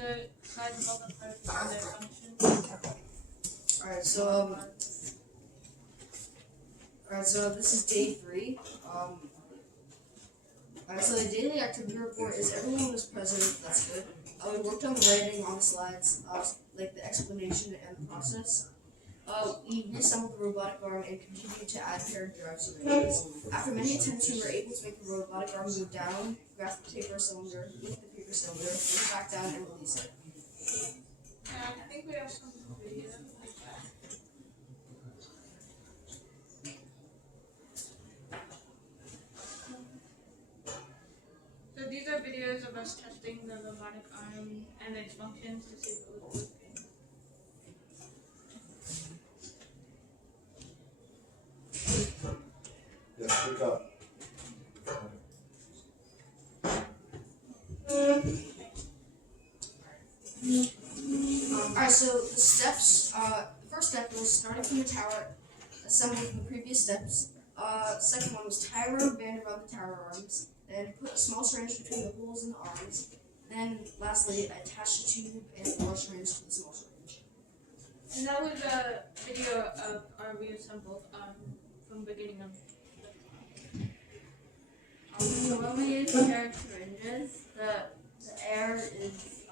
the size of all the parts and their functions. Alright, so this is day 3. So the daily activity report is everyone was present. That's good. We worked on the writing on the slides, like the explanation and the process. We reassembled the robotic arm and continued to add paired drive syringes. After many attempts, we were able to make the robotic arm move down, grasp the paper cylinder, lift the paper cylinder, put it back down, and release it. I think we have some video like that. So these are videos of us testing the robotic arm and its functions to see if it was working. Yeah, pick up. Alright, so the steps, the first step was starting from the tower, assembling the previous steps. Second one was tie a rubber band around the tower arms, then put a small syringe between the holes in the arms. Then lastly, attach the tube and large syringe to the small syringe. And that was a video of our reassembled from the beginning of So when we use paired syringes, the air is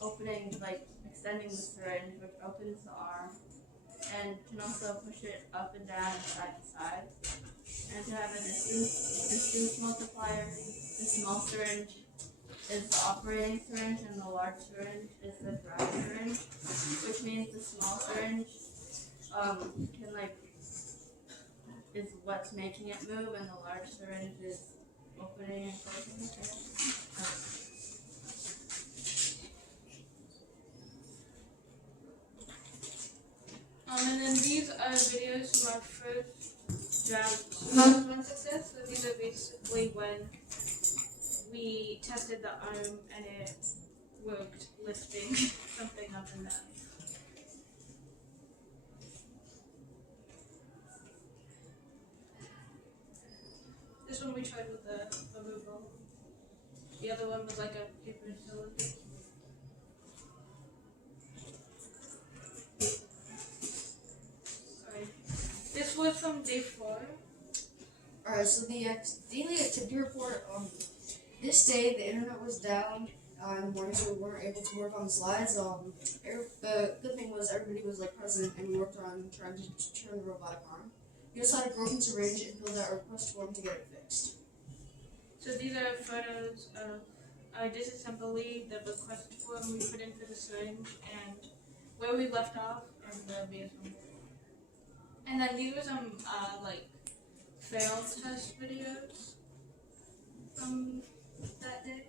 opening, like extending the syringe, which opens the arm, and can also push it up and down, side to side. And to have a distance multiplier, the small syringe is the operating syringe, and the large syringe is the drive syringe, which means the small syringe can is what's making it move, and the large syringe is opening and closing it. And then these are videos from our first draft one success. So these are basically when we tested the arm and it worked lifting something up and down. This one we tried with the rubber ball. The other one was like a paper cylinder. Sorry. This was from day 4. Alright, so the daily activity report, this day the internet was down in the morning, so we weren't able to work on the slides. The good thing was everybody was present, and we worked on trying to turn the robotic arm. We also had a broken syringe and filled out a request form to get it fixed. So these are photos of our disassembly, the request form we put in for the syringe, and where we left off, and the reassembly. And then these were some failed test videos from that day.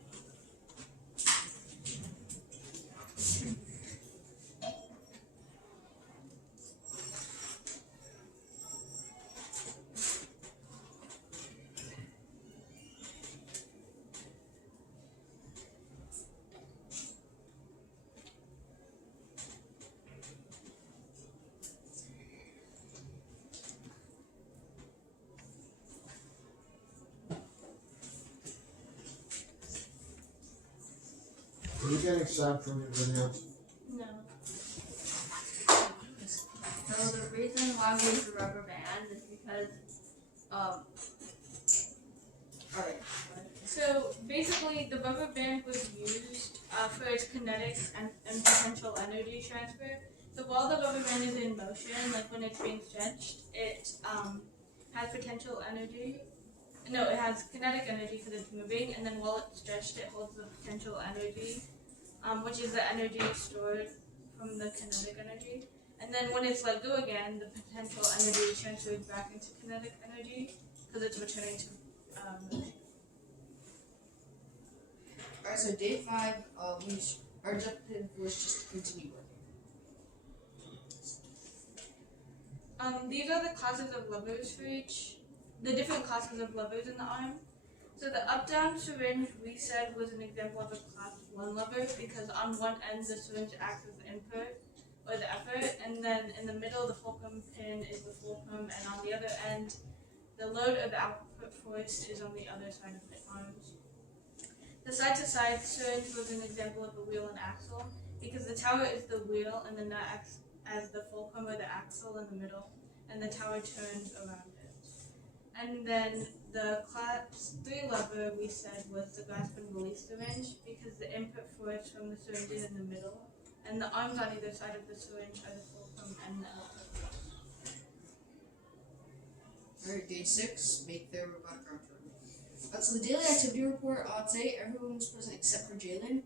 Are you getting sad from your videos? No. So the reason why we use the rubber band is because Alright. So basically, the rubber band was used for its kinetics and potential energy transfer. So while the rubber band is in motion, like when it's being stretched, it has potential energy. No, it has kinetic energy because it's moving, and then while it's stretched, it holds the potential energy, which is the energy stored from the kinetic energy. And then when it's let go again, the potential energy is transferred back into kinetic energy because it's returning to motion. Alright, so day 5, our objective was just to continue working. These are the classes of levers for the different classes of levers in the arm. So the up-down syringe we said was an example of a class 1 lever because on one end the syringe acts as the input or the effort, and then in the middle the fulcrum pin is the fulcrum, and on the other end the load or the output force is on the other side of the arms. The side-to-side syringe was an example of a wheel and axle because the tower is the wheel and the nut acts as the fulcrum or the axle in the middle, and the tower turns around it. And then the class 3 lever we said was the grasp and release syringe because the input force from the syringe is in the middle, and the arms on either side of the syringe are the fulcrum and the output force. Alright, day 6, make their robotic arm turn. So the daily activity report, today everyone was present except for Jalen.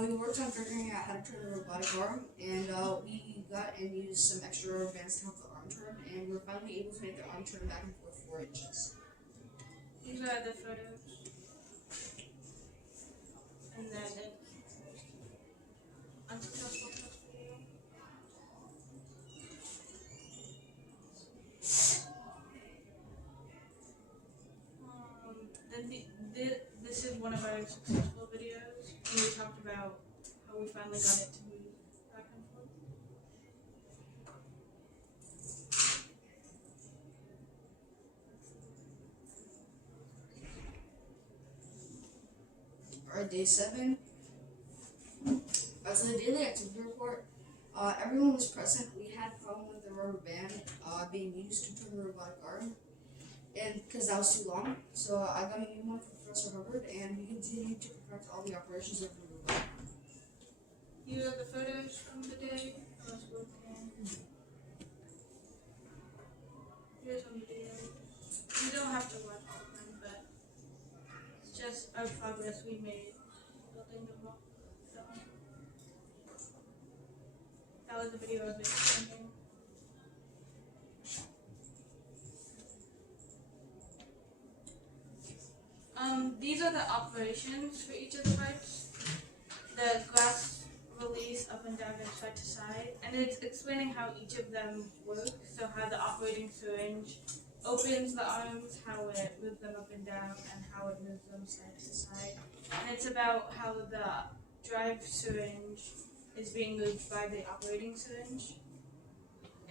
We worked on figuring out how to turn the robotic arm, and we got and used some extra rubber bands to help the arm turn, and we were finally able to make the arm turn back and forth 4 inches. These are the photos. And then unsuccessful test video. Then this is one of our successful videos, and we talked about how we finally got it to move back and forth. Alright, day 7. So the daily activity report, everyone was present. We had a problem with the rubber band being used to turn the robotic arm, and because that was too long, so I got a new one from Professor Hubbard, and we continued to perfect all the operations of the robot. Here are the photos from the day. I was working. Here's some videos. You don't have to watch all of them, but it's just our progress we made building the rock. That was a video of it explaining. These are the operations for each of the parts. The glass release up and down and side to side, and it's explaining how each of them work. So how the operating syringe opens the arms, how it moves them up and down, and how it moves them side to side. And it's about how the drive syringe is being moved by the operating syringe,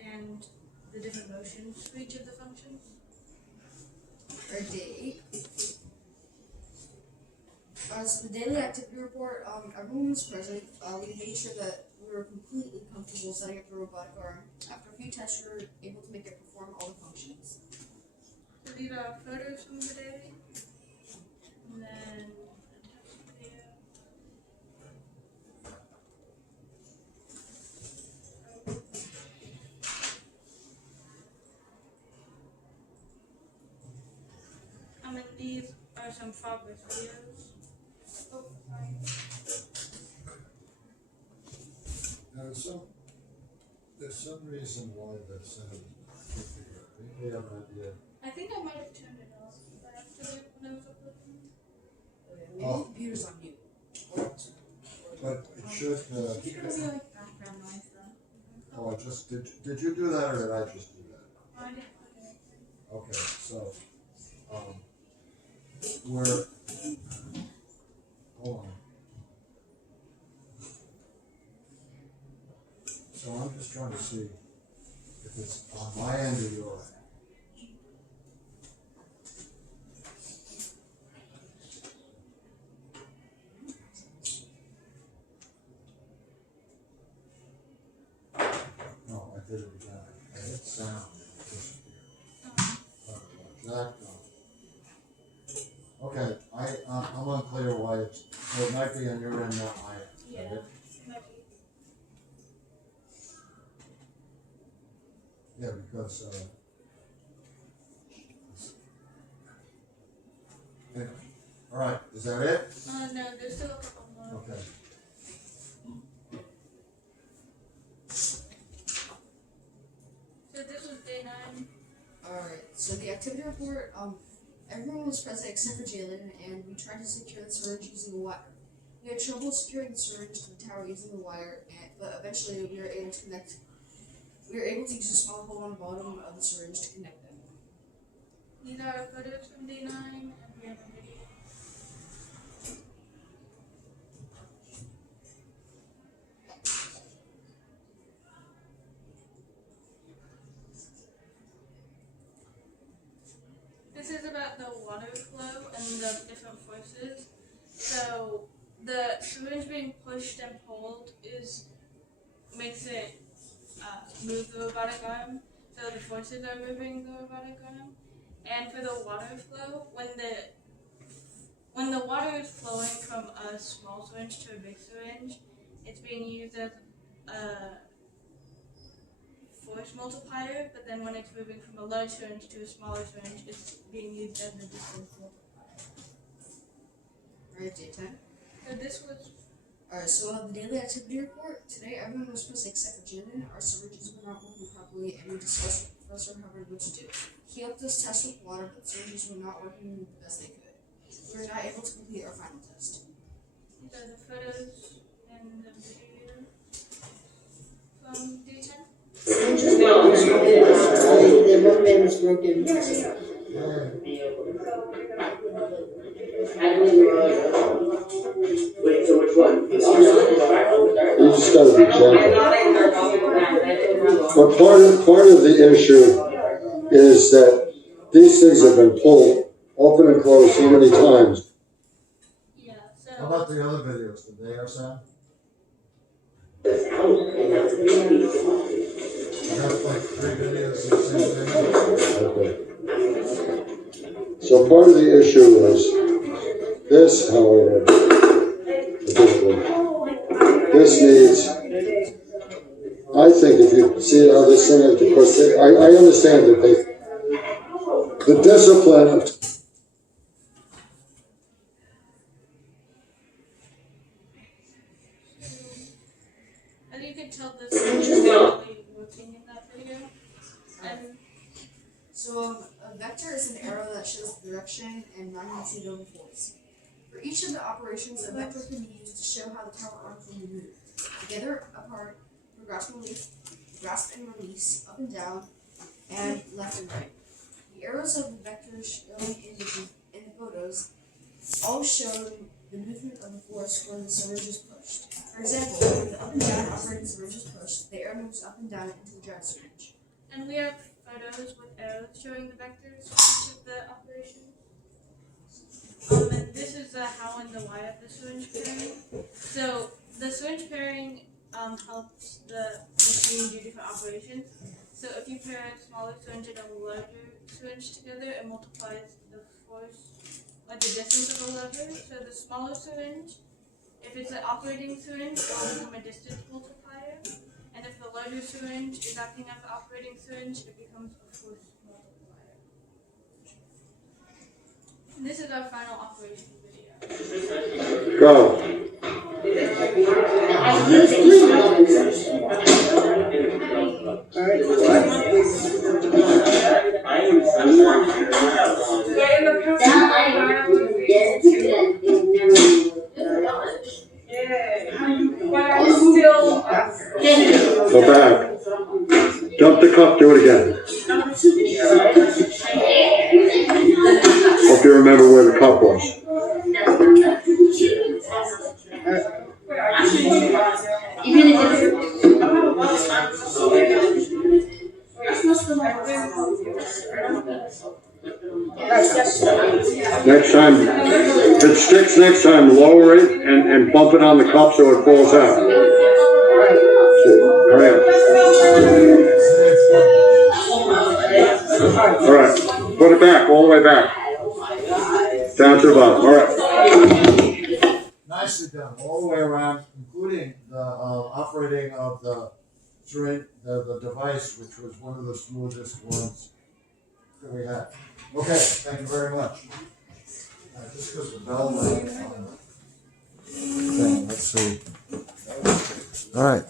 and the different motions for each of the functions. Alright, day 8. So the daily activity report, everyone was present. We made sure that we were completely comfortable setting up the robotic arm. After a few tests, we were able to make it perform all the functions. So these are photos from the day, and then a test video. And then these are some progress videos. Oh, sorry. Now, there's some reason why the sound can't figure out. Anybody have an idea? I think I might have turned it off by accident when I was uploading. Maybe Oh. the computer's on mute. But it should, It's gonna be like background noise though. oh, I just, did you do that or did I just do that? I didn't put it. Okay, so, we're, hold on. So I'm just trying to see if it's on my end or your end. No, I did it again. I hit sound and it disappeared. Jack, no. Okay, I'm unclear why it's, so it might be on your end, not my end. Is that Yeah. it? Might be. Yeah, because, anyway, all right, is that it? No, there's still a couple more. Okay. So this was day 9. Alright, so the activity report, everyone was present except for Jalen, and we tried to secure the syringe using a wire. We had trouble securing the syringe to the tower using the wire, but eventually we were able to connect. We were able to use a small hole on the bottom of the syringe to connect them. These are photos from day 9, and we have a video. This is about the water flow and the different forces. So So the syringe being pushed and pulled makes it move the robotic arm. So the forces are moving the robotic arm. And for the water flow, when the water is flowing from a small syringe to a big syringe, it's being used as a force multiplier, but then when it's moving from a large syringe to a smaller syringe, it's being used as a distance multiplier. Alright, day 10. So this was Alright, so the daily activity report. Today, everyone was supposed to except for Janet. Our syringes were not working properly, and we discussed with Professor Hubbard what to do. He helped us test with water, but the syringes were not working the best they could. We were not able to complete our final test. these are the photos and the video from day 10. No, the rubber band is broken. Wait, so which one? You just gotta be careful. But part of the issue is that these things have been pulled open and closed so many times. Yeah, How so about the other videos? Did they have sound? I got like 3 videos of the same thing. Okay. So part of the issue is this, however, this needs, I think if you see how this thing is, because I understand that the discipline of as you can tell, this is really working in that video. And So, a vector is an arrow that shows the direction and magnitude of a force. For each of the operations, a vector can be used to show how the tower arms will be moved. Together, apart, for grasp and release, up and down, and left and right. The arrows of the vectors shown in the photos all show the movement of the force when the syringe is pushed. For example, when the up and down operating syringe is pushed, the arrow moves up and down into the drive syringe. And we have photos with arrows showing the vectors of each of the operations. And this is the how and the why of the syringe pairing. So the syringe pairing helps the machine do different operations. So if you pair a smaller syringe and a larger syringe together, it multiplies the force or the distance of a lever. So the smaller syringe, if it's an operating syringe, it will become a distance multiplier. And if the larger syringe is acting as an operating syringe, it becomes a force multiplier. And this is our final operation video. go. Go back. Dump the cup, do it again. Hope you remember where the cup was. Next time, if it sticks next time, lower it and bump it on the cup so it falls out. Hurry up. All right, put it back, all the way back. Down to the bottom, all right. Nicely done, all the way around, including the operating of the device, which was one of the smoothest ones that we had. Okay, thank you very much. Just because the bell went on the thing, let's see. All right.